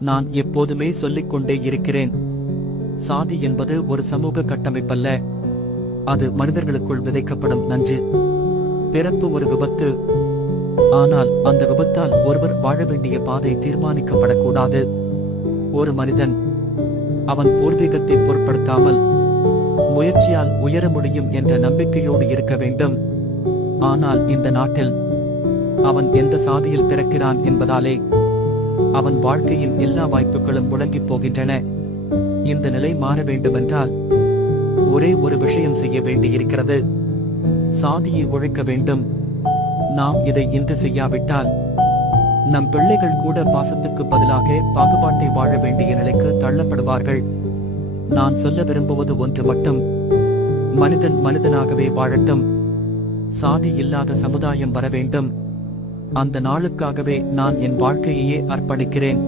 நான் எப்போதுமே சொல்லிக் கொண்டே இருக்கிறேன், சாதி என்பது ஒரு சமூக கட்டமைப்பல்ல, அது மனிதர்களுக்குள் விதைக்கப்படும் நஞ்சு. பிறப்பு ஒரு விபத்து, ஆனால் அந்த விபத்தால் ஒருவர் வாழ வேண்டிய பாதை தீர்மானிக்கப்படக்கூடாது. ஒரு மனிதன் அவன் பூர்வீகத்தை பொருட்படுத்தாமல் முயற்சியால் உயர முடியும் என்ற நம்பிக்கையோடு இருக்க வேண்டும். ஆனால் இந்த நாட்டில் அவன் எந்த சாதியில் பிறக்கிறான் என்பதாலே அவன் வாழ்க்கையின் எல்லா வாய்ப்புகளும் முடங்கிப் போகின்றன. இந்த நிலை மாற வேண்டுமென்றால் ஒரே ஒரு விஷயம் செய்ய வேண்டியிருக்கிறது, சாதியை ஒழிக்க வேண்டும். நாம் இதை இன்று செய்யாவிட்டால் நம் பிள்ளைகள் கூட பாசத்துக்கு பதிலாக பாகுபாட்டை வாழ வேண்டிய நிலைக்கு தள்ளப்படுவார்கள். நான் சொல்ல விரும்புவது ஒன்று மட்டும், மனிதன் மனிதனாகவே வாழட்டும். சாதி இல்லாத சமுதாயம் வர வேண்டும். அந்த நாளுக்காகவே நான் என் வாழ்க்கையையே அர்ப்பணிக்கிறேன்.